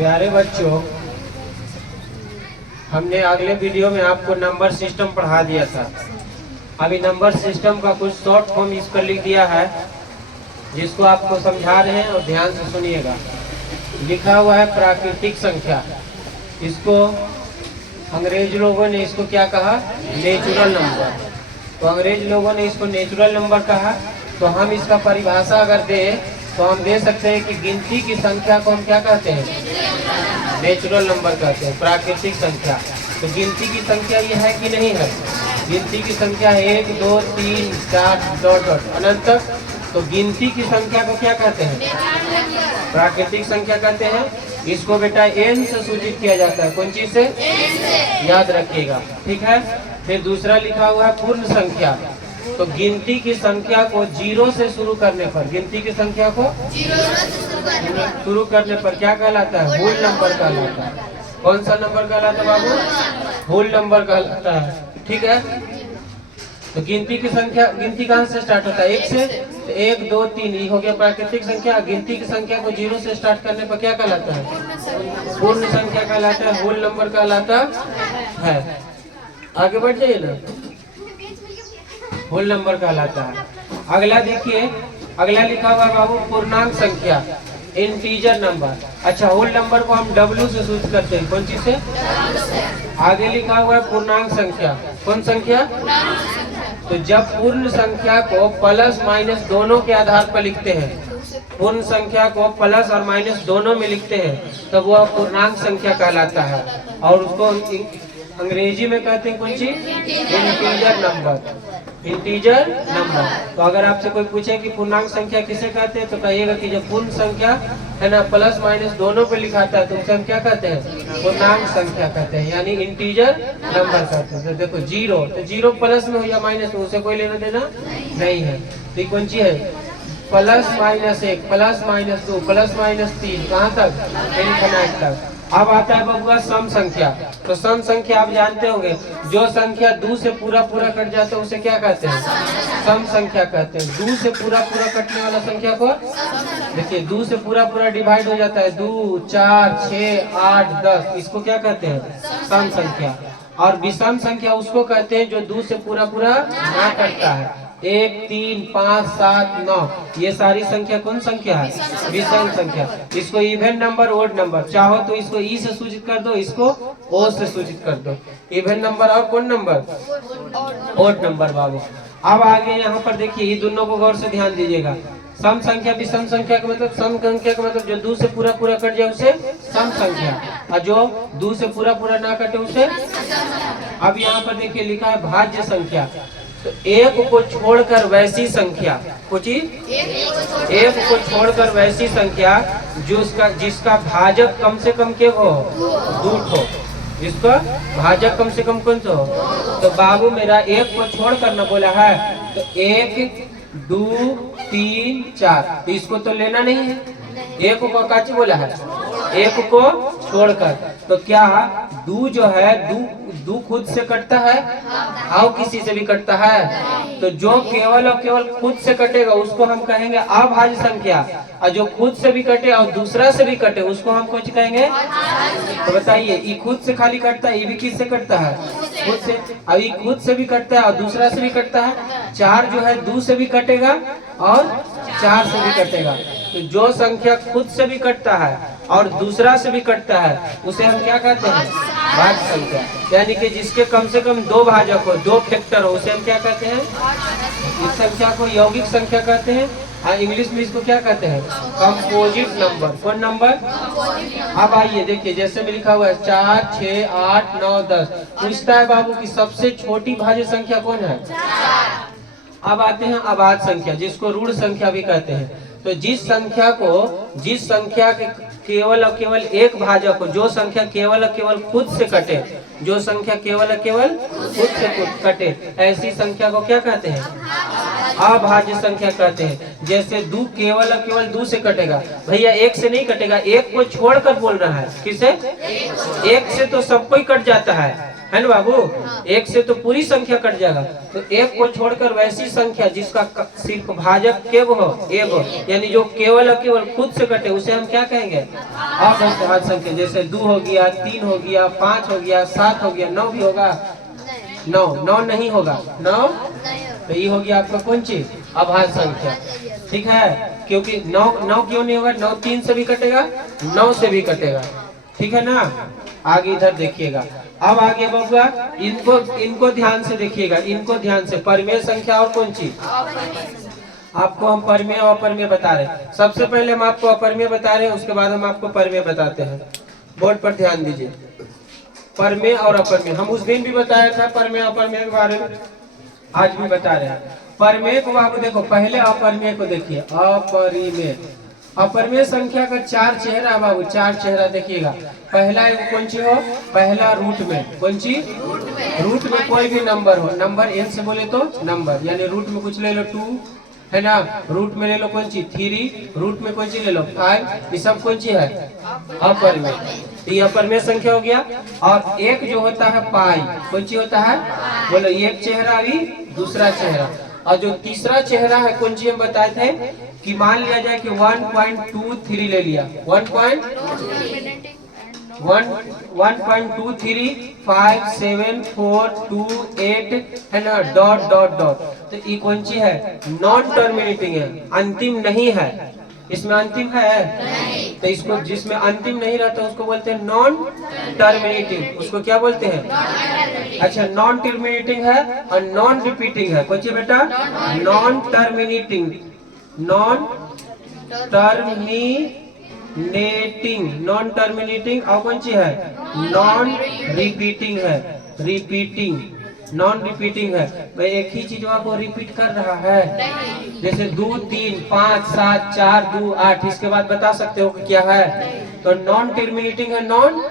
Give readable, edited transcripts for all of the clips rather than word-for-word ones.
प्यारे बच्चों, हमने अगले वीडियो में आपको नंबर सिस्टम पढ़ा दिया था। अभी नंबर सिस्टम का कुछ शॉर्ट फॉर्म इस पर लिख दिया है, जिसको आपको समझा रहे हैं और ध्यान से सुनिएगा। लिखा हुआ है प्राकृतिक संख्या। इसको अंग्रेज लोगों ने इसको क्या कहा? Natural number. तो अंग्रेज लोगों ने इसको नेचुरल नंबर कहा। तो हम इसका परिभाषा अगर दें तो हम दे सकते हैं कि गिनती की संख्या को हम क्या कहते हैं? नेचुरल नंबर कहते हैं, प्राकृतिक संख्या। तो गिनती की संख्या ये है कि नहीं है? गिनती की संख्या 1 2 3 4 डॉट डॉट अनंत तक। तो गिनती की संख्या को क्या कहते हैं? प्राकृतिक संख्या कहते हैं। इसको बेटा n से सूचित किया जाता है। कौन चीज से? याद रखिएगा, ठीक है। फिर दूसरा लिखा हुआ है पूर्ण संख्या। तो गिनती की संख्या को 0 से शुरू करने पर, गिनती की संख्या को 0 से शुरू करने पर क्या कहलाता है? होल नंबर कहलाता है। कौन सा नंबर कहलाता है बाबू? होल नंबर कहलाता है, ठीक है। तो गिनती की संख्या, गिनती कहाँ से स्टार्ट होता है? 1 से। तो 1 2 3 ये हो गया प्राकृतिक संख्या। गिनती की संख्या को 0 से स्टार्ट करने पर क्या कहलाता है? पूर्ण संख्या कहलाता है, होल नंबर कहलाता है। आगे बढ़ जाइए ना, होल नंबर कहलाता है। अगला देखिए, अगला लिखा हुआ बाबू पूर्णांक संख्या, इंटीजर नंबर। अच्छा, होल नंबर को हम W से सूचित करते हैं। कौन चीज से? आगे लिखा हुआ है पूर्णांक संख्या। कौन संख्या? तो जब पूर्ण संख्या को प्लस माइनस दोनों के आधार पर लिखते हैं, पूर्ण संख्या को प्लस और माइनस दोनों में लिखते हैं, तब वह पूर्णांक संख्या कहलाता है। और उसको अंग्रेजी में कहते हैं कौन सी? Integer number. Integer number. तो अगर आपसे कोई पूछे कि पूर्णांक संख्या किसे कहते हैं, तो कहिएगा कि जब पूर्ण संख्या है ना प्लस माइनस दोनों पे लिखाता है तो उसे हम क्या कहते हैं? पूर्णांक संख्या कहते हैं, यानी इंटीजर नंबर कहते हैं। तो देखो 0, तो 0 प्लस में हो या माइनस में, उसे कोई लेना देना नहीं है। तो कौन सी है? Plus minus 1 plus minus 2 plus minus 3, कहाँ तक? इनफिनिट तक। अब आता है बबुआ सम संख्या। तो सम संख्या आप जानते होंगे, जो संख्या 2 से पूरा कट जाता है उसे क्या कहते हैं? सम संख्या कहते हैं। 2 से पूरा कटने वाला संख्या को देखिए, 2 से पूरा डिवाइड हो जाता है, 2 4 6 8 10, इसको क्या कहते हैं? सम संख्या। और विषम संख्या उसको कहते हैं जो 2 से पूरा ना कटता है। 1 3 5 7 9, ये सारी संख्या कौन संख्या है? विषम संख्या। इसको इवन नंबर, ओड नंबर, चाहो तो इसको ई से सूचित कर दो, इसको ओ से सूचित कर दो। इवन नंबर और कौन नंबर? ओड नंबर बाबू। अब आगे यहाँ पर देखिए, ये दोनों को गौर से ध्यान दीजिएगा। सम संख्या विषम संख्या का मतलब, सम संख्या का मतलब जो 2 से पूरा कट जाए उसे सम संख्या, और जो 2 से पूरा ना कटे उसे। अब यहाँ पर देखिए लिखा है भाज्य संख्या। तो 1 को छोड़कर वैसी संख्या, कुछ 1 को छोड़कर वैसी संख्या जिसका भाजक कम से कम क्या हो? 2 हो। जिसका भाजक कम से कम कौन सा हो? तो बाबू मेरा 1 को छोड़कर न बोला है, तो 1 2 3 4, तो इसको तो लेना नहीं है। 1 को काची बोला है? 1 को छोड़कर। तो क्या 2 जो है, 2 खुद से कटता है? आओ किसी से भी कटता है? तो जो केवल और केवल खुद से कटेगा उसको हम कहेंगे अभाज्य संख्या, और जो खुद से भी कटे और दूसरा से भी कटे उसको हम कुछ कहेंगे। तो बताइए, ये खुद से खाली कटता है, ये भी किससे कटता है? खुद से। अब ये खुद से भी कटता है और दूसरा से भी कटता है। 4 जो है 2 से भी कटेगा और 4 से भी कटेगा। तो जो संख्या खुद से भी कटता है और दूसरा से भी कटता है उसे हम क्या कहते हैं? भाज्य संख्या। यानी कि जिसके कम से कम 2 भाजक हो, 2 फैक्टर हो, उसे हम क्या कहते हैं? इस संख्या को यौगिक संख्या कहते हैं। इंग्लिश में इसको क्या कहते हैं? Composite number. कौन नंबर? अब आइए देखिए, जैसे में लिखा हुआ है 4 6 8 9 10, पूछता है बाबू की सबसे छोटी भाज्य संख्या कौन है? अब आते हैं अभाज्य संख्या, जिसको ऋण संख्या भी कहते हैं। तो जिस संख्या के केवल और केवल एक भाजक हो, जो संख्या केवल और केवल खुद से कटे, जो संख्या केवल और केवल खुद से कटे, ऐसी संख्या को क्या कहते हैं? अभाज्य संख्या कहते हैं। जैसे 2 केवल और केवल 2 से कटेगा, भैया 1 से नहीं कटेगा, 1 को छोड़कर बोल रहा है। किसे? 1 से तो सब कोई कट जाता है, है ना बाबू। एक से तो पूरी संख्या कट जाएगा, तो एक को छोड़कर वैसी संख्या जिसका सिर्फ भाजक केव हो, एक हो, यानी जो केवल और केवल खुद से कटे उसे हम क्या कहेंगे, अभाज्य संख्या। जैसे 2 हो गया, 3 हो गया, 5 हो गया, 7 हो गया, 9 भी होगा, 9 नहीं होगा, 9 तो ये हो गया आपका कौन चीज, अभाज्य संख्या। ठीक है, क्योंकि 9 क्यों नहीं होगा, 9 3 से भी कटेगा, 9 से भी कटेगा। ठीक है ना। आगे इधर देखिएगा, अब आगे बबुआ इनको ध्यान से देखिएगा, इनको ध्यान से। परिमेय संख्या और कौन चीज, आपको हम परिमेय और अपरिमेय बता रहे हैं। सबसे पहले हम आपको अपरिमेय बता रहे हैं, उसके बाद हम आपको परिमेय बताते हैं। बोर्ड पर ध्यान दीजिए, परिमेय और अपरिमेय। हम उस दिन भी बताया था परिमेय अपरिमेय के बारे में, आज भी बता रहे हैं। परिमेय को बाबू देखो, पहले अपरिमेय को देखिए। अपरिमेय, अपरिमेय संख्या का 4 चेहरा बाबू, 4 चेहरा देखिएगा। पहला एक कौन सी हो, पहला रूट में, कौन सी, रूट में कोई भी नंबर हो, नंबर n से बोले तो नंबर, यानी रूट में कुछ ले लो 2 है ना, रूट में ले लो कौन सी 3, रूट में कौन सी ले लो 5, ये सब कौन सी है, अपरिमेय। ये अपरिमेय संख्या हो गया। और एक जो होता है पाई, कौन सी होता है, बोलो एक चेहरा अभी दूसरा चेहरा। और जो तीसरा चेहरा है कौन सी हम बताए थे कि मान लिया जाए कि 1.23 ले लिया, 1.2357428 है ना, डॉट डॉट डॉट। तो ये कौन सी है, नॉन टर्मिनेटिंग है, अंतिम नहीं है। इसमें अंतिम है नहीं। तो इसको जिसमें अंतिम नहीं रहता उसको बोलते हैं नॉन टर्मिनेटिंग। उसको क्या बोलते हैं, अच्छा नॉन टर्मिनेटिंग है और नॉन रिपीटिंग है। कौन सी बेटा, non terminating, non terminating, non terminating. और कौन सी है, नॉन रिपीटिंग है, रिपीटिंग, नॉन रिपीटिंग है। भाई एक ही चीज आपको रिपीट कर रहा है, जैसे 2 3 5 7 4 2 8, इसके बाद बता सकते हो कि क्या है, तो नॉन टर्मिनेटिंग है। नॉन,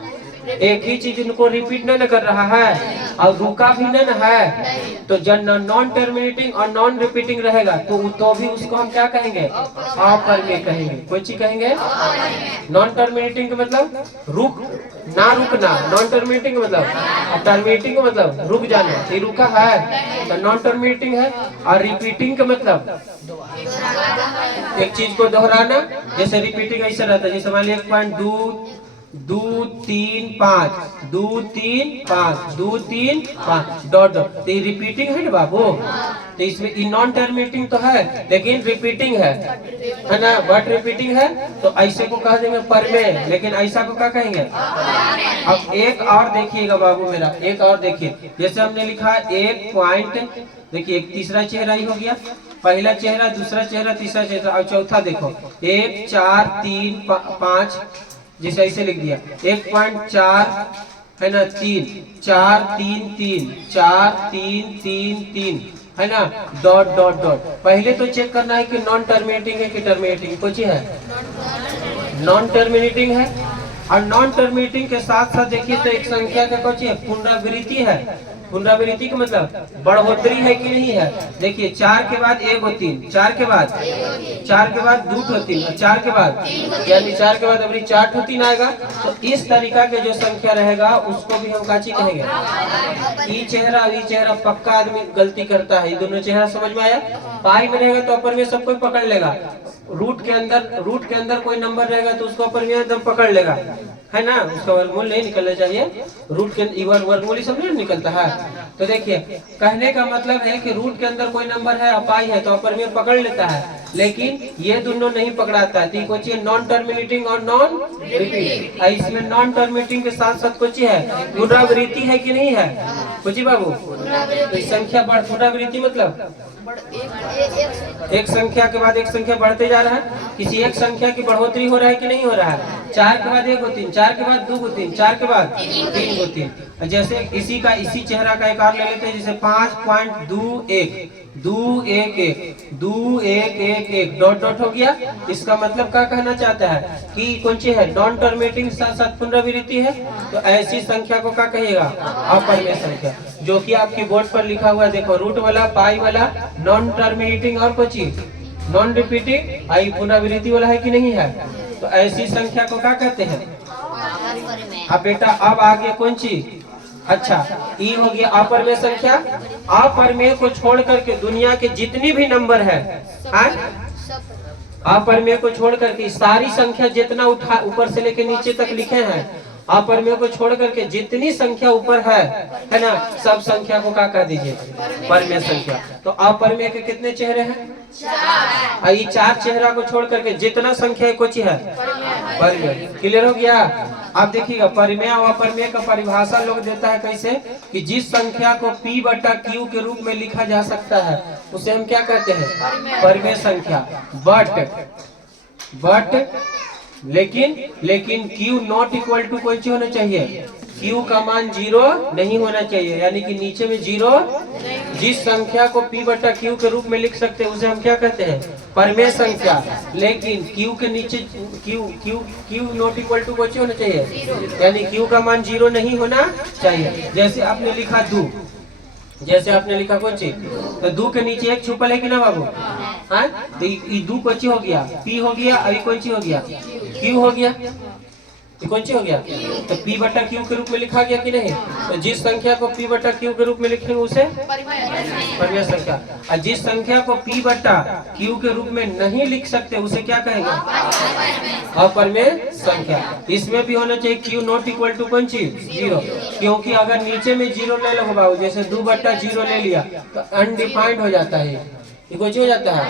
एक ही चीज इनको रिपीट नहीं कर रहा है और रुका भी नहीं है। तो जब नॉन टर्मिनेटिंग और नॉन रिपीटिंग रहेगा तो भी उसको हम क्या कहेंगे, अपरिमेय कहेंगे। कोई चीज कहेंगे, नॉन टर्मिनेटिंग का मतलब रुक ना, रुकना। नॉन टर्मिनेटिंग का मतलब, टर्मिनेटिंग का मतलब रुक जाना, ये रुका है तो नॉन टर्मिनेटिंग है। और रिपीटिंग का मतलब एक चीज को दोहराना। जैसे रिपीटिंग ऐसा रहता है, जैसे मान लीजिए 1.2 3 5 2 3 5 2 3 5 डॉट डॉट, तो ये रिपीटिंग है ना बाबू। तो इसमें नॉन टर्मिनेटिंग तो है लेकिन रिपीटिंग है ना, बट रिपीटिंग है, तो ऐसे को कह देंगे परिमेय, लेकिन ऐसा को क्या कहेंगे। अब एक और देखिएगा बाबू मेरा, एक और देखिए। जैसे हमने लिखा 1 पॉइंट, देखिए एक तीसरा चेहरा ही हो गया, पहला चेहरा, दूसरा चेहरा, तीसरा चेहरा। और चौथा देखो 1 4 3 5, जैसे ऐसे लिख दिया 1.4 है ना, 3 4 3 3 4 3 3 3 है ना, डॉट डॉट डॉट। पहले तो चेक करना है कि नॉन टर्मिनेटिंग है कि टर्मिनेटिंग। कुछ है, नॉन टर्मिनेटिंग है। और नॉन टर्मिनेटिंग के साथ साथ देखिए तो एक संख्या का कुछ है, पुनरावृत्ति है। पुनरावृत्ति का मतलब बढ़ोतरी है कि नहीं है। देखिए 4 के बाद 1 हो 3, 4 के बाद 2 हो 3, 4 के बाद यानी 4 के बाद अभी 4 हो 3 आएगा। तो इस तरीका के जो संख्या रहेगा उसको भी हम काची कहेंगे, ई चेहरा। ई चेहरा पक्का आदमी गलती करता है, ये दोनों चेहरा समझ में आया। पाई में रहेगा तो अपर में सब कोई पकड़ लेगा, रूट के अंदर कोई नंबर रहेगा तो उसको अपर में एकदम पकड़ लेगा, है ना, उसका वर्गमूल नहीं निकलना चाहिए। रूट के वर्गमूल सब नहीं निकलता है। तो देखिए कहने का मतलब है कि रूट के अंदर कोई नंबर है, अपाई है तो अपर में पकड़ लेता है, लेकिन ये दोनों नहीं पकड़ाता है। कुछ नॉन टर्मिनेटिंग और नॉन रिपीटिंग। इसमें नॉन टर्मिनेटिंग के साथ साथ कुछ है, पुनरावृत्ति है कि नहीं है। कुछ बाबू, संख्या बढ़, पुनरावृत्ति मतलब एक संख्या के बाद एक संख्या बढ़ते जा रहा है, किसी एक संख्या की बढ़ोतरी हो रहा है कि नहीं हो रहा है। 4 के बाद 1 हो 3, 4 के बाद 2 हो 3, 4 के बाद 3 हो 3। जैसे इसी चेहरा का एक और ले लेते हैं, जैसे 5.21 2 1 1 2 1 1 1 डॉट डॉट हो गया। इसका मतलब क्या कहना चाहता है कि कौन सी है, नॉन टर्मिनेटिंग साथ साथ पुनरावृत्ति है। तो ऐसी संख्या को क्या कहिएगा, अपरिमेय संख्या, जो कि आपकी बोर्ड पर लिखा हुआ है। देखो रूट वाला, पाई वाला, नॉन टर्मिनेटिंग और कुछ नॉन रिपीटिंग, आई पुनरावृत्ति वाला है कि नहीं है। तो ऐसी संख्या को क्या कहते हैं। अब बेटा अब आगे कौन सी, अच्छा, ई हो गया अपरिमेय संख्या। अपरिमेय को छोड़ करके दुनिया के जितनी भी नंबर है, अपरिमेय को छोड़ करके सारी संख्या जितना उठा ऊपर से लेके नीचे तक लिखे हैं, अपरिमेय को छोड़ करके जितनी संख्या ऊपर है ना, सब संख्या को क्या कह दीजिए? परिमेय संख्या। तो अपरिमेय के कितने चेहरे हैं? 4। ये 4 चेहरा को छोड़ करके जितना संख्या कुछ है परिमेय। क्लियर हो गया? आप देखिएगा परिमेय और अपरिमेय का परिभाषा लोग देता है कैसे, कि जिस संख्या को P बटा Q के रूप में लिखा जा सकता है उसे हम क्या कहते हैं? परिमेय संख्या। बट लेकिन Q नॉट इक्वल टू कौन सी होना चाहिए? Q का मान 0 नहीं होना चाहिए, यानी कि नीचे में 0। जिस संख्या को P बटा Q के रूप में लिख सकते हैं उसे हम क्या कहते हैं? परिमेय संख्या। लेकिन Q के नीचे Q नॉट इक्वल टू कौन सी होना चाहिए? यानी Q का मान 0 नहीं होना चाहिए। जैसे आपने लिखा दू, जैसे आपने लिखा कौन सी, तो दू के नीचे एक छुपल है कि ना बाबू? हाँ, तो ये दू कौन सी हो गया? P हो गया। अभी कौन सी हो गया? Q हो गया। ये कौन सी हो गया? तो P बटा Q के रूप में लिखा गया कि नहीं? तो जिस संख्या को P बटा Q के रूप में लिखेंगे उसे परिमेय संख्या, और जिस संख्या को P बटा Q के रूप में नहीं लिख सकते उसे क्या कहेंगे? अपरिमेय संख्या। इसमें भी होना चाहिए Q नॉट इक्वल टू कौन सी? 0, क्योंकि अगर नीचे में 0 ले लो बाबू, जैसे 2 बटा 0 ले लिया तो अनडिफाइंड हो जाता है। ये कौन सी हो जाता है?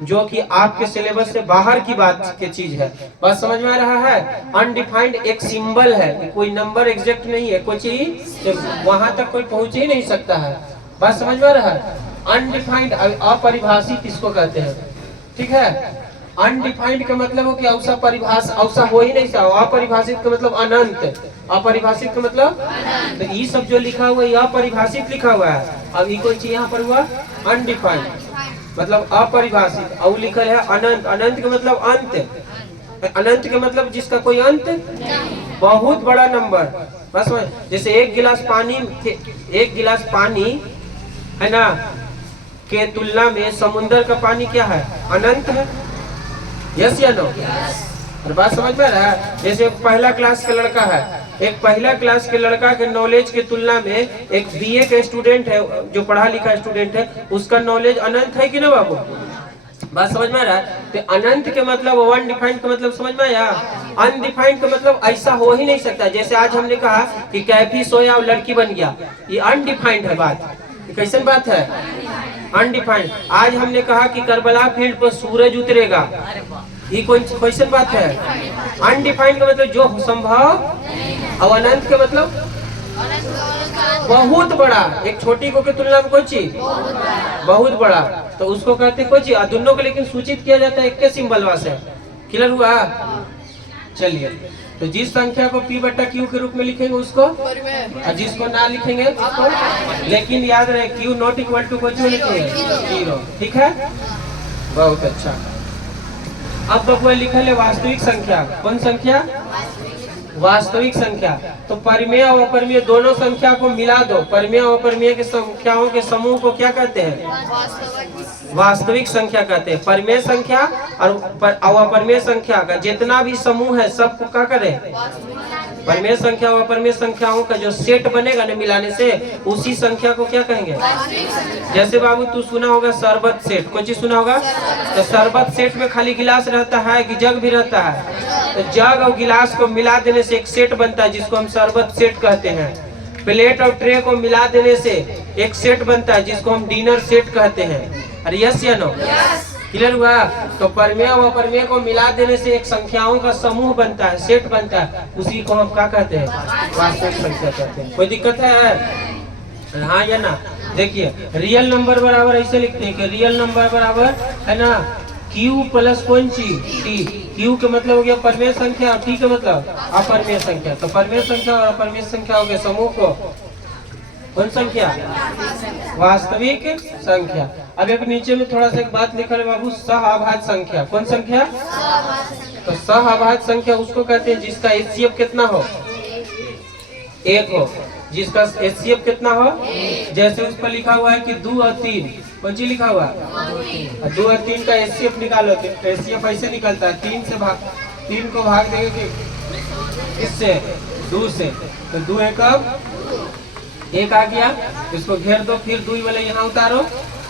जो कि आपके सिलेबस से बाहर की बात की चीज है। बात समझ में आ रहा है? अनडिफाइंड एक सिंबल है, कोई नंबर एग्जैक्ट नहीं है, कोई चीज वहां तक कोई पहुंच ही नहीं सकता है। बात समझ में आ रहा है? अनडिफाइंड, अपरिभाषित किसको कहते हैं? ठीक है, अनडिफाइंड का मतलब हो कि औसा परिभाषा औसा हो ही नहीं सकता। अपरिभाषित का मतलब अनंत, अपरिभाषित का मतलब, तो ये सब जो लिखा हुआ है अपरिभाषित लिखा हुआ है। अब ये कौन सी यहाँ पर हुआ? अनडिफाइंड, मतलब अपरिभाषित। और लिखल है अनंत। अनंत का मतलब अंत। अनंत का मतलब जिसका कोई अंत, बहुत बड़ा नंबर। बस जैसे एक गिलास पानी है ना के तुलना में समुद्र का पानी क्या है? अनंत है। यस या नो? और बात समझ में आ रहा है? जैसे पहला क्लास का लड़का है, एक पहला क्लास के लड़का के नॉलेज के तुलना में एक बीए के स्टूडेंट है, जो पढ़ा लिखा स्टूडेंट है, उसका नॉलेज अनंत है कि ना बाबू? बात समझ में आ रहा है? तो अनंत के मतलब, अनडिफाइंड का मतलब समझ में आया? अनडिफाइंड का मतलब ऐसा हो ही नहीं सकता। जैसे आज हमने कहा कि कैफी सोया और लड़की बन गया, ये अनडिफाइंड है बात। कैसे बात है? अनडिफाइंड। आज हमने कहा कि करबला फील्ड पर सूरज उतरेगा, ये कोई क्वेश्चन बात है? अनडिफाइंड का मतलब जो संभव, और अनंत का मतलब बहुत बड़ा। एक छोटी को के तुलना में कोई चीज बहुत बड़ा, तो उसको कहते हैं कोई चीज। दोनों को लेकिन सूचित किया जाता है एक के सिंबल से। क्लियर हुआ? चलिए, तो जिस संख्या को P बटा Q के रूप में लिखेंगे उसको, और जिसको ना लिखेंगे उसको। लेकिन याद रहे Q नॉट इक्वल टू कुछ नहीं चाहिए, 0। ठीक है, बहुत अच्छा। अब बबुआ लिखा है वास्तविक संख्या। कौन संख्या? वास्तविक संख्या। तो परिमेय और अपरिमेय दोनों संख्या को मिला दो। परिमेय और अपरिमेय के संख्याओं के समूह को क्या कहते हैं? वास्तविक संख्या कहते हैं। परिमेय संख्या और अपरिमेय संख्या का जितना भी समूह है सबको क्या करें? परिमेय संख्या और अपरिमेय संख्याओं का जो सेट बनेगा ना मिलाने से, उसी संख्या को क्या कहेंगे? जैसे बाबू तू सुना होगा शरबत सेट, कोई चीज सुना होगा? तो शरबत सेट में खाली गिलास रहता है कि जग भी रहता है? तो जग और गिलास को मिला देने से एक सेट बनता है जिसको हम शरबत सेट कहते हैं। प्लेट और ट्रे को मिला देने से एक सेट बनता है जिसको हम डिनर सेट कहते हैं। अरे यस या नो? क्लियर हुआ? तो परिमेय और अपरिमेय को मिला देने से एक संख्याओं का समूह बनता है, सेट बनता है, उसी को हम क्या कहते हैं? वास्तविक संख्या कहते हैं। कोई दिक्कत है? हाँ या ना? देखिए, रियल नंबर बराबर ऐसे लिखते हैं कि रियल नंबर बराबर है ना Q प्लस कौन सी? T। Q का मतलब हो गया परिमेय संख्या, और T का मतलब अपरिमेय संख्या। तो परिमेय संख्या और अपरिमेय संख्याओं के समूह को कौन संख्या? वास्तविक संख्या। अब एक नीचे में थोड़ा सा एक बात लिखा है बाबू, सहअभाज्य संख्या। कौन संख्या? तो सहअभाज्य संख्या उसको कहते हैं जिसका HCF कितना हो? 1 हो। जिसका HCF कितना हो? जैसे उस पर लिखा हुआ है कि 2 और 3, कौन सी लिखा हुआ? 2 और 3 का HCF निकालो। तो HCF ऐसे निकलता है, 3 को भाग देंगे कि इससे 2 से, तो 2 एकम 1 आ गया, इसको घेर दो, फिर 2 वाले यहाँ उतारो,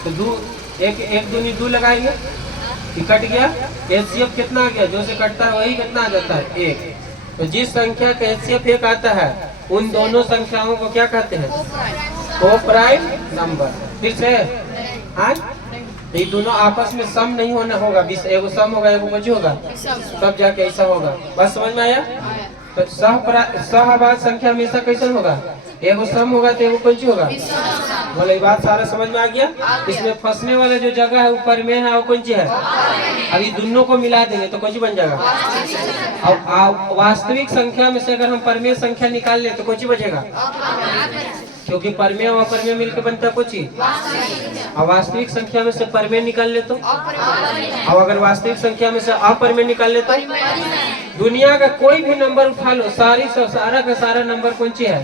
तो 2 1 दूनी 2 लगाएंगे, कट गया। एचसीएफ कितना आ गया, जो से कटता है वही कितना आ जाता है 1। तो जिस संख्या का एचसीएफ 1 आता है उन दोनों संख्याओं को क्या कहते हैं, को प्राइम नंबर। फिर से हाँ, ये दोनों आपस में सम नहीं होना होगा, एगो सम होगा एगो बची होगा, तब जाके ऐसा होगा। बस समझ में आया। तो सहभाग संख्या हमेशा कैसे होगा, एगो सम होगा तो एगो कौन होगा। बोले ये बात सारा समझ में आ गया। इसमें फंसने वाला जो जगह है ऊपर में है वो कौन सी है, अभी दोनों को मिला देंगे तो कौन सी बन जाएगा। और वास्तविक संख्या में से अगर हम परमेय संख्या निकाल ले तो कौन सी बचेगा, क्योंकि परमेय और अपरमेय मिलकर बनता कुछ ही। और वास्तविक संख्या में से परमेय निकाल ले तो, और अगर वास्तविक संख्या में से अपरमेय निकाल ले तो, दुनिया का कोई भी नंबर उठा लो, सारा का सारा नंबर कौन सी है,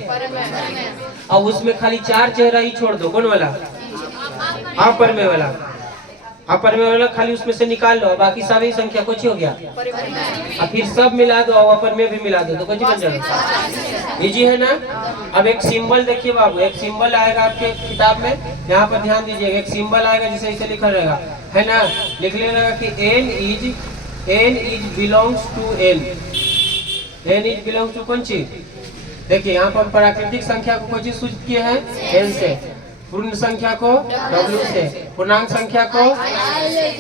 और उसमें खाली 4 चेहरा ही छोड़ दो, कौन वाला, अपरमेय वाला। अपरमेय वाला खाली उसमें से निकाल लो, बाकी सारी संख्या कुछ हो गया, और फिर सब मिला दो और अपरमेय भी मिला दो तो कुछ बन जाएगा। इजी है ना। अब एक सिंबल देखिए बाबू, एक सिंबल आएगा आपके किताब में, यहाँ पर ध्यान दीजिएगा। एक सिंबल आएगा जिसे इसे लिखा रहेगा, है ना, लिख लेगा कि n is belongs to n is belongs to कौन चीज। देखिए यहाँ पर प्राकृतिक संख्या को कौन चीज सूचित किए हैं, n से, पूर्ण संख्या को w से, पूर्णांक संख्या को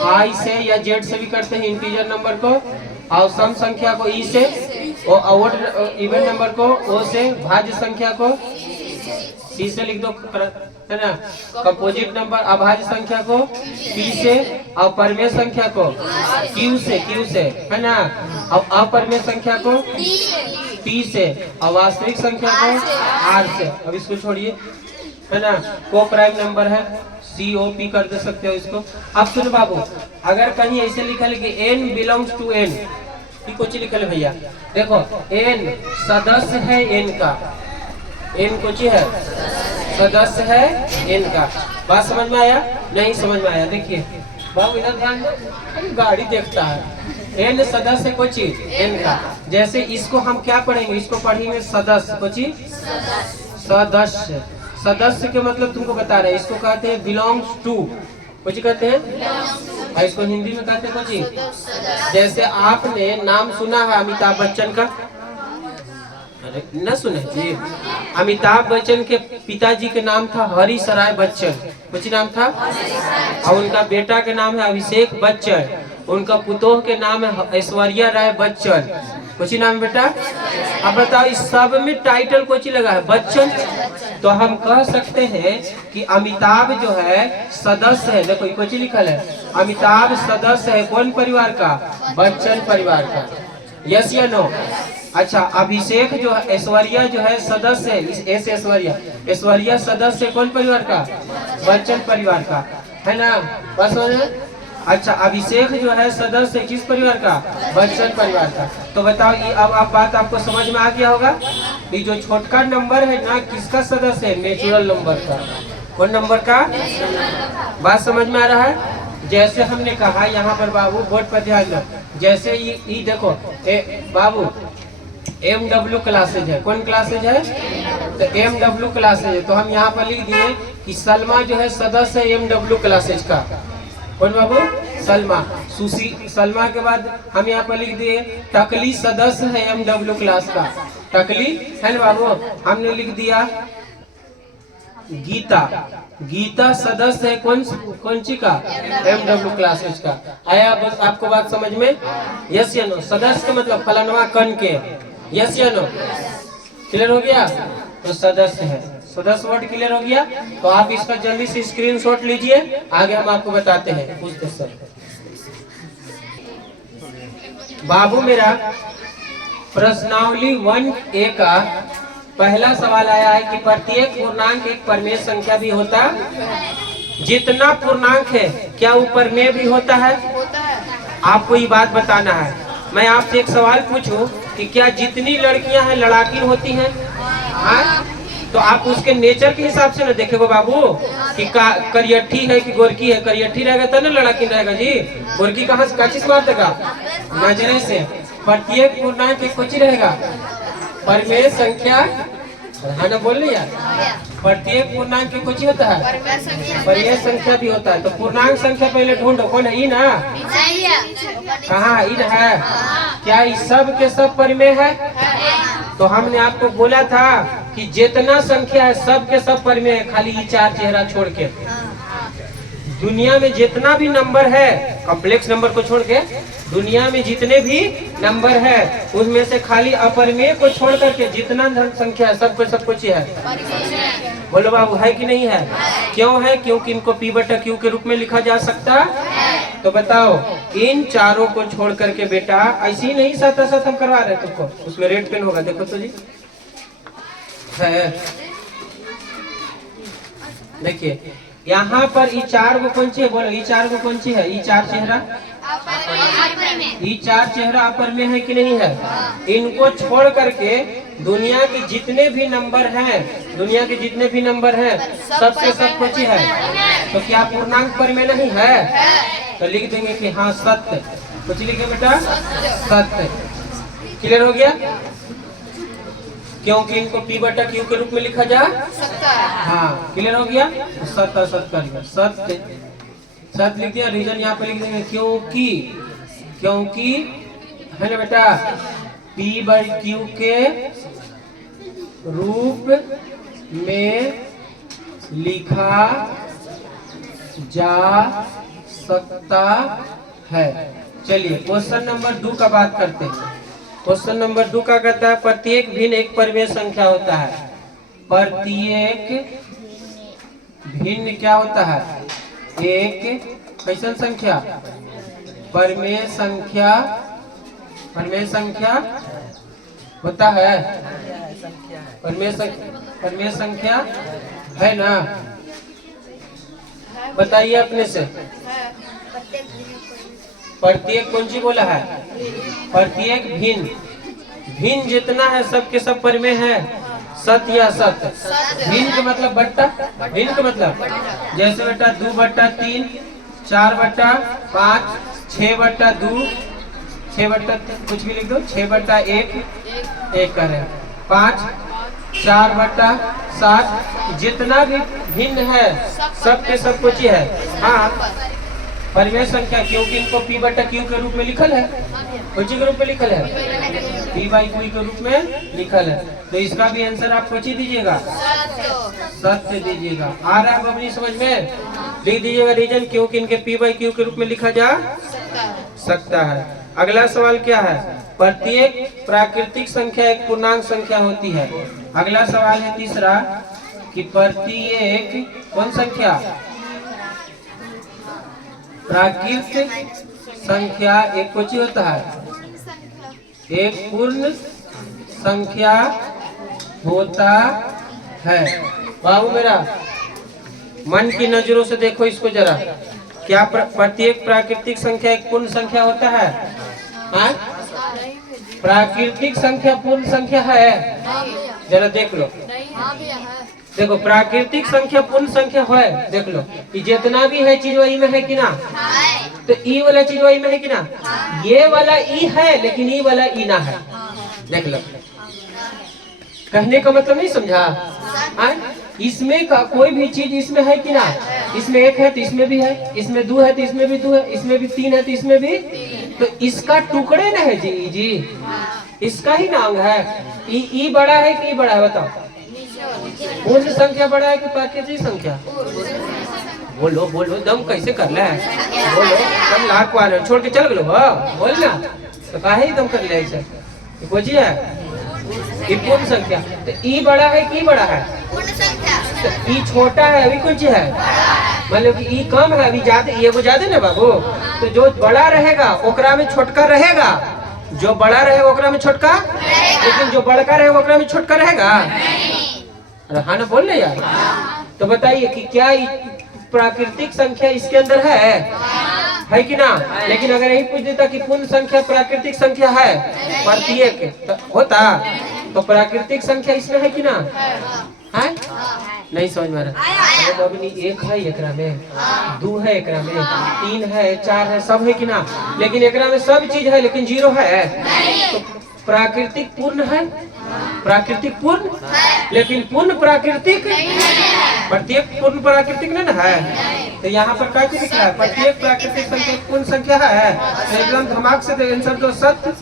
i से या z से भी करते हैं इंटीजर नंबर को, और सम संख्या को e से, और इवन नंबर को o से, भाज्य संख्या को c से लिख दो, है ना, कंपोजिट नंबर अभाज्य संख्या को p से, और परमेय संख्या को q से, है ना, और अपरमेय संख्या को p से, और वास्तविक संख्या को r से। अब इसको छोड़िए, है ना, को प्राइम नंबर है, COP कर दे सकते हो इसको। अब सुनो बाबू, अगर कहीं ऐसे लिखा है कि n बिलोंग्स टू n, कुछ लिखा है भैया, देखो n सदस्य है n का, n कुछ है सदस्य है n का। बात समझ में आया, नहीं समझ में आया। देखिए बाबू इधर ध्यान दो, गाड़ी देखता है, n सदस्य कोई चीज n का। जैसे इसको हम क्या पढ़ेंगे, इसको पढ़ेंगे सदस्य, कोई चीज सदस्य। सदस्य के मतलब तुमको बता रहे हैं, इसको कहते हैं बिलोंग्स टू, कुछ कहते हैं, और इसको हिंदी में कहते हैं कुछ। जैसे आपने नाम सुना है अमिताभ बच्चन का, अरे न सुने जी, अमिताभ बच्चन के पिताजी के नाम था हरी सराय बच्चन, कुछ नाम था, और उनका बेटा के नाम है अभिषेक बच्चन, उनका पुतोह के नाम है ऐश्वर्या राय बच्चन, कुछ नाम बेटा। अब बताओ इस सब में टाइटल कुछ लगा है बच्चन, तो हम कह सकते हैं कि अमिताभ जो है सदस्य है। देखो कुछ लिखल है, अमिताभ सदस्य है कौन परिवार का, बच्चन परिवार का। यस या नो। अच्छा, अभिषेक जो है, ऐश्वर्या जो है सदस्य है, ऐसे ऐश्वर्या सदस्य कौन परिवार का, बच्चन परिवार का, है ना। बस अच्छा, अभिषेक जो है सदस्य किस परिवार का, बच्चन परिवार का। तो बताओ ये अब आप बात आपको समझ में आ गया होगा। ये जो छोटका नंबर है ना, किसका सदस्य है, नेचुरल नंबर का। कौन नंबर का, बात समझ में आ रहा है। जैसे हमने कहा यहाँ पर बाबू बोर्ड पर ध्यान दो, जैसे ये देखो बाबू MW क्लासेज है, कौन क्लासेज है, तो MW क्लासेज है। तो हम यहाँ पर लिख दिए कि सलमा जो है सदस्य है MW क्लासेज का। कौन बाबू, सलमा। सलमा के बाद हम यहाँ पर लिख दिए टकली सदस्य है MW क्लास का, टकली है ना बाबू। हमने लिख दिया गीता सदस्य है कौन सी का, MW क्लासेज का। आया बस आपको बात समझ में, यस या नो। सदस्य का मतलब फलानवा कन के, यस या नो, क्लियर हो गया। तो सदस्य है, सदस्य वर्ड क्लियर हो गया। तो आप इसका जल्दी से स्क्रीनशॉट लीजिए, आगे हम आपको बताते हैं। पूछते सर बाबू, मेरा प्रश्नावली 1A का पहला सवाल आया है कि प्रत्येक पूर्णांक एक परमेय संख्या भी होता है। जितना पूर्णांक है क्या वो परमेय भी होता है, आपको ये बात बताना है। मैं आपसे एक सवाल पूछूं कि क्या जितनी लड़कियां हैं लड़ाकी होती हैं, तो आप उसके नेचर के हिसाब से ना देखेगो बाबू कि करियठी है कि गोरकी है। करियठी रहेगा तो ना लड़ाकी रहेगा जी, गोरकी कहाँ से काचिस मार देगा, नजरे से। प्रत्येक पूर्णांक एक कुछ रहेगा, परिमेय संख्या है ना, बोल रही यार। प्रत्येक पूर्णांक के कुछ होता है, परिमेय संख्या भी होता है। तो पूर्णांक संख्या पहले ढूंढो, कौन है? ई ना, कहाँ ई है? क्या ये सब के सब परिमेय है? तो हमने आपको बोला था कि जितना संख्या है सब के सब परिमेय है, खाली ये चार चेहरा छोड़ के। दुनिया में जितना भी नंबर है, कॉम्प्लेक्स नंबर को छोड़ के, दुनिया में जितने भी नंबर है उसमें से खाली अपरिमेय को छोड़ करके जितना संख्या है सब कुछ है। बोलो बाबू, है कि नहीं है? क्यों है? क्योंकि इनको P बटा Q के रूप में लिखा जा सकता है। तो बताओ, इन चारों को छोड़ करके बेटा, ऐसे ही नहीं साथ साथ हम करवा रहे तुमको, उसमें रेड पेन होगा, देखो तो जी है। देखिए यहाँ पर ये चार को कौन सी है? बोलो, ये चार को कौन सी है? ये चार चेहरा, ये चार चेहरा अपरिमेय है कि नहीं है? इनको छोड़ करके दुनिया के जितने भी नंबर हैं, दुनिया के जितने भी नंबर हैं सबसे सब कुछ है। तो क्या पूर्णांक परिमेय नहीं है? तो लिख देंगे कि हाँ सत्य। कुछ लिखे बेटा? सत्य। क्लियर हो गया? क्योंकि इनको P बटा Q के रूप में लिखा जा सकता है। हाँ, क्लियर हो गया? सत्य सत्य सत्य सत्य लिख दिया। रीजन यहाँ पे लिख देंगे क्योंकि है ना बेटा, P बटा Q के रूप में लिखा जा सकता है। चलिए क्वेश्चन नंबर 2 का बात करते हैं। क्वेश्चन नंबर 2 का कहता है, प्रत्येक भिन्न एक परिमेय संख्या होता है। प्रत्येक भिन्न क्या होता है? एक कैसन संख्या? परिमेय संख्या। परिमेय संख्या होता है। परिमेय संख्या है ना? बताइए अपने से। प्रत्येक कौन सी बोला है? प्रत्येक भिन्न। भिन्न जितना है सबके सब परिमेय है। सत या सत। भिन्न का मतलब बट्टा। भिन्न का मतलब जैसे बेटा 2 बट्टा 3, 4 बट्टा 5, 6 बट्टा 2, 6 बट्टा कुछ भी लिख दो, 6 बट्टा 1 1 करे, 5, 4 बट्टा 7। जितना भी भिन्न है सबके सब कुछ ही है। हाँ, परिमेय संख्या, क्योंकि इनको P बटा Q के रूप में लिखल है। कौन के रूप में लिखल है? P बाई Q के रूप में लिखल है। तो इसका भी आंसर आप कुछ ही दीजिएगा, सत्य दीजिएगा। आ रहा है अपनी समझ में? लिख दीजिएगा रीजन, क्योंकि इनके P बाई Q के रूप में लिखा जा सकता है। अगला सवाल क्या है? प्रत्येक प्राकृतिक संख्या एक पूर्णांक संख्या होती है। अगला सवाल है तीसरा कि प्रत्येक कौन संख्या? प्राकृतिक संख्या एक कुछ ही होता है, एक पूर्ण संख्या होता है। बाबू मेरा मन की नजरों से देखो इसको जरा। क्या प्रत्येक प्राकृतिक संख्या एक पूर्ण संख्या होता है? हाँ? प्राकृतिक संख्या पूर्ण संख्या है? जरा देख लो। देखो प्राकृतिक संख्या पूर्ण संख्या है, देख लो कि जितना भी है चीज वही में है कि ना? तो ई वाला चीज वही में है कि ना? ये वाला ई है लेकिन ई वाला ई ना है। देख लो, कहने का मतलब नहीं समझा? इसमें का कोई भी चीज इसमें है कि ना? इसमें 1 है तो इसमें भी है, इसमें 2 है तो इसमें भी 2 है, इसमें भी 3 है तो इसमें भी। तो इसका टुकड़े न है जी, इसका ही नाम है। ई बड़ा है कि ई बड़ा है? बताओ, पूर्ण संख्या बड़ा है कि प्राकृतिक संख्या? बोलो बोलो, दम कैसे करना है? बोलो, दम लाख वाले छोड़ के चल गलो। बोल ना, तो काहे दम कर ले ऐसे? पूछिए, ये पूर्ण संख्या। तो ई बड़ा है कि बड़ा है? तो ई छोटा है अभी कुछ है, मतलब कि ई कम है अभी ज्यादा, ये वो ज्यादा ना बाबू। तो जो बड़ा रहेगा ओकरा में छोटका रहेगा, जो बड़ा रहेगा ओकरा में छोटका, लेकिन जो बड़का रहेगा ओकरा में छोटका रहेगा। हाँ ना, बोल रहे यार। तो बताइए कि क्या प्राकृतिक संख्या इसके अंदर है कि ना? लेकिन अगर यही पूछ देता कि पूर्ण संख्या प्राकृतिक संख्या है प्रत्येक, तो होता। तो प्राकृतिक संख्या इसमें है कि ना? है? नहीं समझ में आ रहा? 1 है एकरा में, 2 है एकरा में, 3 है, 4 है, सब है कि ना? लेकिन एकरा में सब चीज है लेकिन 0 है। तो प्राकृतिक पूर्ण है प्राकृतिक पूर्ण, लेकिन पूर्ण प्राकृतिक प्रत्येक पूर्ण प्राकृतिक नहीं ना है। तो यहाँ पर क्या लिखा है? प्रत्येक प्राकृतिक संख्या पूर्ण संख्या है। तो एकदम धमाक से आंसर जो सत्य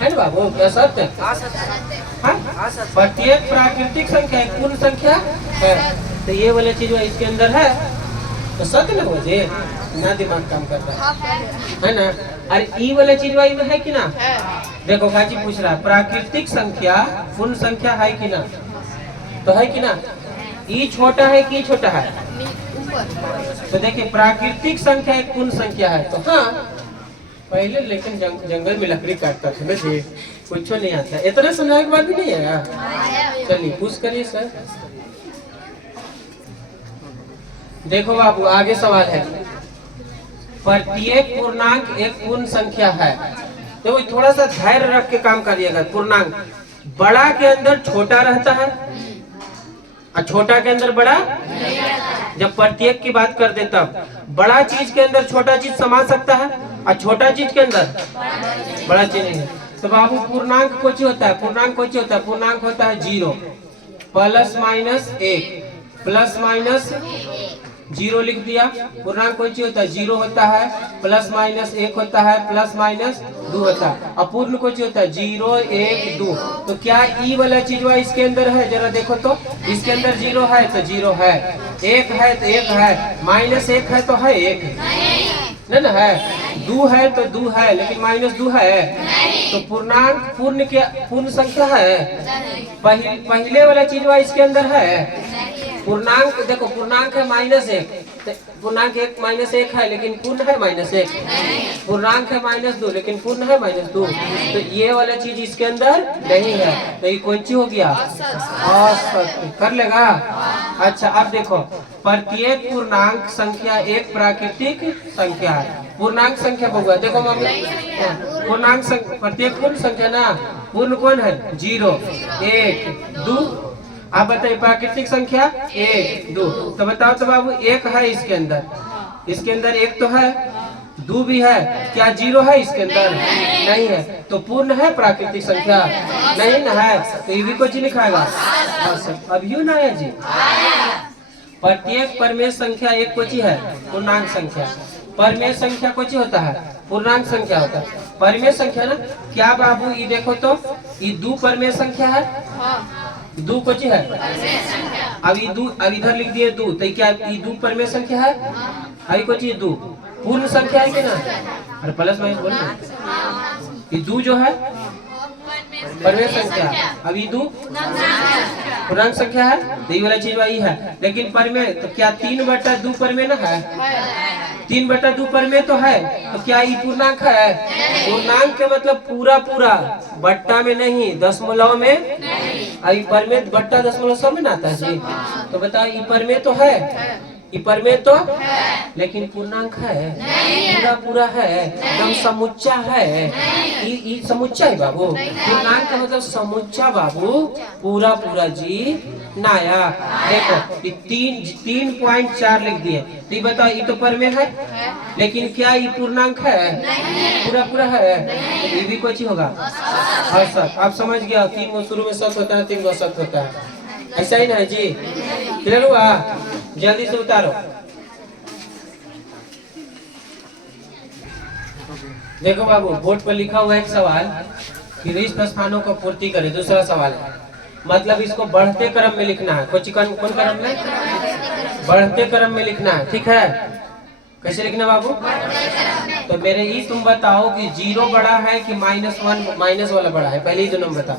है ना बाबू, क्या सत्य? प्रत्येक प्राकृतिक संख्या एक पूर्ण संख्या है। तो ये वाला चीज इसके अंदर है तो सत्य ना बोझे ना, दिमाग काम करता है ना। अरे ई वाला चीज वाई में है कि ना? देखो काजी पूछ रहा है प्राकृतिक संख्या पूर्ण संख्या है कि ना? तो है कि ना? ई छोटा है कि छोटा है? तो देखिए प्राकृतिक संख्या एक पूर्ण संख्या है। तो हाँ पहले लेकिन जंगल में लकड़ी काटता था ना जी, कुछ नहीं आता, इतना समझाने के बाद भी नहीं आया। चलिए पूछ करिए सर। देखो बाबू आगे सवाल है, प्रत्येक पूर्णांक एक पूर्ण संख्या है। देखो थोड़ा सा धैर्य रख के काम करिएगा। पूर्णांक बड़ा के अंदर छोटा रहता है और छोटा के अंदर बड़ा। जब प्रत्येक की बात कर दे तब बड़ा चीज के अंदर छोटा चीज समा सकता है और छोटा चीज के अंदर बड़ा चीज नहीं है। तो बाबू पूर्णांक कुछ होता है, पूर्णांक कुछ होता है, पूर्णांक होता है 0 प्लस माइनस 1 प्लस माइनस 0 लिख दिया। पूर्णांक कौन सी होता है? 0 होता है, प्लस माइनस 1 होता है, प्लस माइनस 2 होता है। अपूर्ण कौन सी होता है? 0 1 2। तो क्या ई वाला चीज इसके अंदर है? जरा देखो तो इसके अंदर 0 है तो 0 है, 1 है तो 1 है, माइनस 1 है तो है 1 ना है, 2 है तो 2 है, लेकिन माइनस 2 है। तो पूर्णांक पूर्ण क्या पूर्ण संख्या है? पहले वाला चीज इसके अंदर है। पूर्णांक देखो पूर्णांक है -1, पूर्णांक 1 -1 है लेकिन पूर्ण है -1। पूर्णांक है -2 लेकिन पूर्ण है -2। तो ये वाला चीज इसके अंदर नहीं है। तो ये कौन सी हो गया? असत्य। कर लेगा? अच्छा अब देखो प्रत्येक पूर्णांक संख्या एक प्राकृतिक संख्या है। पूर्णांक संख्या होगा देखो मम्मी, पूर्णांक संख्या प्रत्येक पूर्ण संख्या ना। पूर्ण कौन है? 0 1 2। आप बताइए प्राकृतिक संख्या 1 2। तो बताओ तो बाबू 1 है इसके अंदर, इसके अंदर 1 तो है, 2 भी है, क्या 0 है इसके अंदर? नहीं है। तो पूर्ण है प्राकृतिक संख्या? नहीं ना है। तो ये भी कुछ लिखाएगा। अब यू ना है जी। प्रत्येक परमेय संख्या एक कोची है? पूर्णांक संख्या। परमेय संख्या कोची होता है? पूर्णांक संख्या होता है। परमेय संख्या ना क्या बाबू? ये देखो तो ये 2 परमेय संख्या है, 2 कोची है? अब ये 2 अब इधर लिख दिए 2, तो क्या ये 2 परमेय संख्या है? अभी कोची 2 पूर्ण संख्या है कि ना? अरे प्लस माइनस बोल ये 2 जो है परमेय संख्या, अब ये 2 पूर्णांक संख्या है। तो ये वाला चीज वही है। लेकिन परमेय तो क्या 3/2 परमेय ना है? 3/2 परमेय तो है। तो क्या ये पूर्णांक है? पूर्णांक के मतलब पूरा पूरा, बट्टा में नहीं, दशमलव में। अभी परमेय बट्टा दशमलव सब में ना आता है जी। तो बताओ ये परमेय तो है, ये परमेय तो लेकिन पूर्णांक है, पूरा पूरा है, एकदम समुच्चा है। ये समुच्चा है बाबू। पूर्णांक का मतलब समुच्चा बाबू, पूरा पूरा जी नाया। देखो ये 3.4 लिख दिए। तो ये बताओ ये तो परमेय है लेकिन क्या ये पूर्णांक है? पूरा पूरा है। तो ये भी कुछ होगा असत। आप समझ गया 3 गो शुरू में सत होता है, 3 गो सत होता है, ऐसा ही ना है जी। क्लियर हुआ? जल्दी से उतारो। देखो बाबू बोर्ड पर लिखा हुआ एक सवाल कि रिक्त स्थानों को पूर्ति करे। दूसरा सवाल है मतलब इसको बढ़ते क्रम में लिखना है। कौन क्रम में? बढ़ते क्रम में लिखना है। ठीक है, कैसे लिखना बाबू? तो मेरे ही तुम बताओ कि 0 बड़ा है कि -1 माइनस वाला बड़ा है? पहले ही तो नंबर बताओ।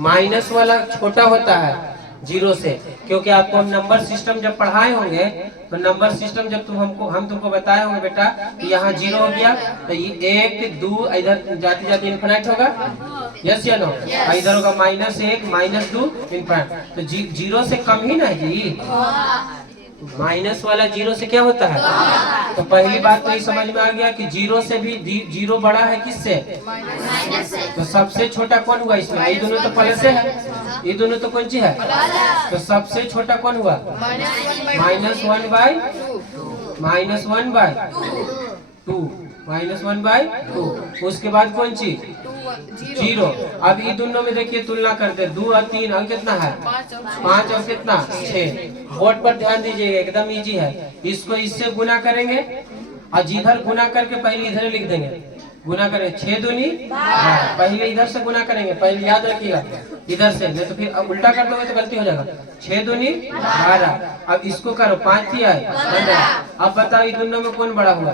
माइनस वाला छोटा होता है 0 से, क्योंकि आपको हम नंबर सिस्टम जब पढ़ाए होंगे तो नंबर सिस्टम जब हम तुमको बताए होंगे बेटा कि यहाँ 0 हो गया तो ये 1 2 इधर जाते जाते इन्फिनाइट होगा, यस या नो? इधर होगा -1 -2 इन्फिनाइट। तो 0 से कम ही ना है जी। माइनस वाला 0 से क्या होता है? तो पहली बात तो ये समझ में आ गया कि 0 से भी 0 बड़ा है किससे? तो सबसे छोटा कौन हुआ इसमें? ये दोनों तो प्लस है, ये दोनों तो कौन सी है? तो सबसे छोटा कौन हुआ? -1/2 -1/2। उसके बाद कौन सी? जीरो। अब ये दोनों में देखिए तुलना करते, 2 और 3 और कितना है 5 और कितना 6। बोर्ड पर ध्यान दीजिएगा, एकदम इजी है। इसको इससे गुना करेंगे और जिधर गुना करके पहले इधर लिख देंगे, गुना करें 6 दूनी 12। पहले इधर से गुना करेंगे, पहले याद रखिएगा इधर से, नहीं तो फिर अब उल्टा कर दोगे तो गलती हो जाएगा। 6 दूनी 12। अब इसको करो 5 किया है 15। अब बताओ ये दोनों में कौन बड़ा हुआ?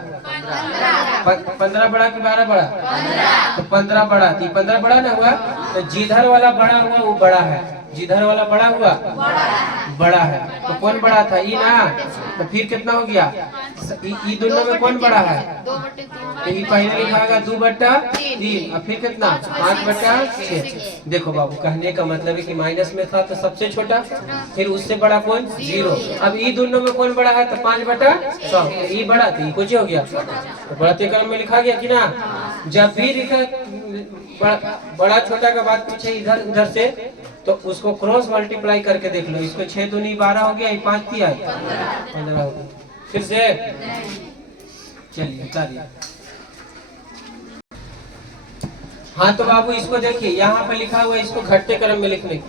15 बड़ा कि 12 बड़ा? तो 15 बड़ा, 15 बड़ा ना हुआ, तो जिधर वाला बड़ा हुआ वो बड़ा है, जिधर वाला बड़ा हुआ बड़ा है। तो कौन बड़ा था? ये ना। तो फिर कितना हो गया? ये दोनों में कौन बड़ा है? तो ये पहले लिखा होगा 2/3 और फिर कितना 5/6। देखो बाबू, कहने का मतलब है कि माइनस में था तो सबसे छोटा, फिर उससे बड़ा कौन? 0। अब ये दोनों में कौन बड़ा है? तो 5/100। ये बड़ा, तो ये कुछ हो गया, तो बढ़ते क्रम में लिखा गया कि ना। जब भी लिखा बड़ा छोटा का बात पूछे इधर उधर से, तो उसको क्रॉस मल्टीप्लाई करके देख लो। इसको 6 दूनी 12 हो गया, ये 5 किया है 15 हो गया। फिर से चलिए उतारिए। हाँ तो बाबू इसको देखिए, यहाँ पे लिखा हुआ है, इसको घटते क्रम में लिखने,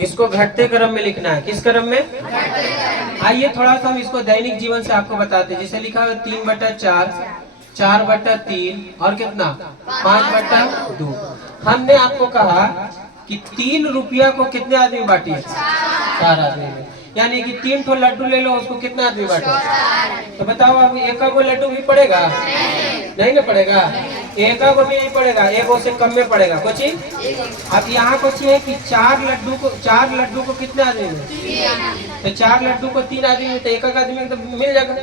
इसको घटते क्रम में लिखना है। किस क्रम में? आइए थोड़ा सा हम इसको दैनिक जीवन से आपको बताते हैं। जैसे लिखा हुआ 3/4, 4/3 और कितना 5/2। हमने आपको कहा कि 3 रुपया को कितने आदमी बांटिए? 4 आदमी में। यानी कि 3 ठो लड्डू ले लो, उसको कितना आदमी बांटे? तो बताओ अब एक को लड्डू भी पड़ेगा? नहीं ना पड़ेगा, एक को भी नहीं पड़ेगा, एक से कम में पड़ेगा कुछ। अब यहाँ कुछ है कि 4 लड्डू को कितने आदमी में? तो 4 लड्डू को 3 आदमी में, तो एक आदमी तो मिल जाएगा।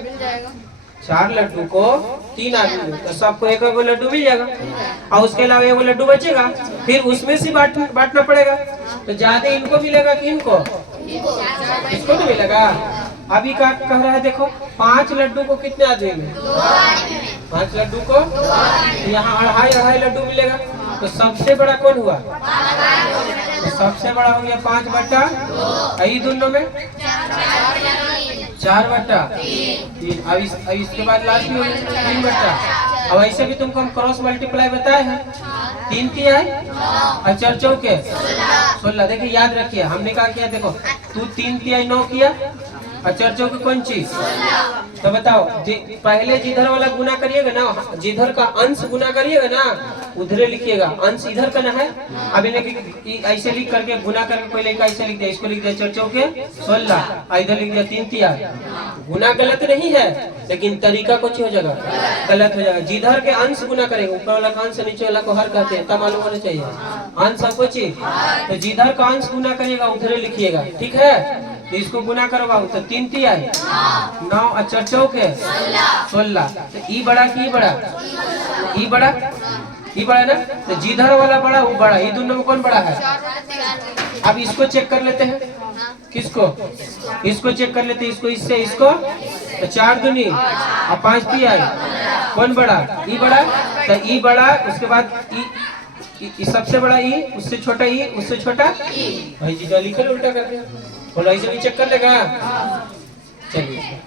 4 लड्डू को 3 आदमी में, तो सबको एक लड्डू मिल जाएगा। और उसके अलावा एक लड्डू बचेगा, फिर उसमें से बांटना पड़ेगा। तो ज्यादा इनको मिलेगा कि इनको? इसको तो मिलेगा। अभी क्या कह रहा है देखो, 5 लड्डू को कितने आदमी में? 5 लड्डू को, यहाँ 2.5 लड्डू मिलेगा। तो सबसे बड़ा कौन हुआ? तो सबसे बड़ा हो गया 5/2। यही दोनों में 4/3। अब इसके बाद लास्ट में 3/। अब ऐसे भी तुमको हम क्रॉस मल्टीप्लाई बताए हैं। 3 किया है और 4 चौके 16। देखिए याद रखिए, हमने कहा किया, देखो तू 3 किया 9 किया और 4 चौके कौन चीज? तो बताओ, पहले जिधर वाला गुना करिएगा ना, जिधर का अंश गुना करिएगा ना उधर लिखिएगा, अंश इधर का ना है। अब इन्हें ऐसे लिख करके गुना करके कोई लेकर ऐसे लिख दिया, इसको लिख दिया 4 चौके 16, इधर लिख दिया 3 तिया। गुना गलत नहीं है, लेकिन तरीका कुछ हो जाएगा, गलत हो जाएगा। जिधर के अंश गुना करेंगे, ऊपर वाला का अंश नीचे वाला को हर कहते हैं, तब मालूम होना चाहिए अंश सब कुछ। तो जिधर का अंश गुना करिएगा उधर लिखिएगा, ठीक है। तो इसको गुना करवाओ, तो 3 तिया 9 और 4 चौके 16। तो ई बड़ा की ई बड़ा? ई बड़ा, ई बड़ा ना। तो जिधर वाला बड़ा वो बड़ा, ये दोनों में कौन बड़ा है? अब इसको चेक कर लेते हैं। किसको? इसको चेक कर लेते हैं, इसको इससे, इसको। तो 4 दूनी और 5 तिया, कौन बड़ा? ई बड़ा। तो ई बड़ा, उसके बाद ई सबसे बड़ा ई, उससे छोटा ई, उससे छोटा भाई जी लिखल उल्टा कर दिया, बोलो ऐसे भी चेक कर लेगा। चलिए।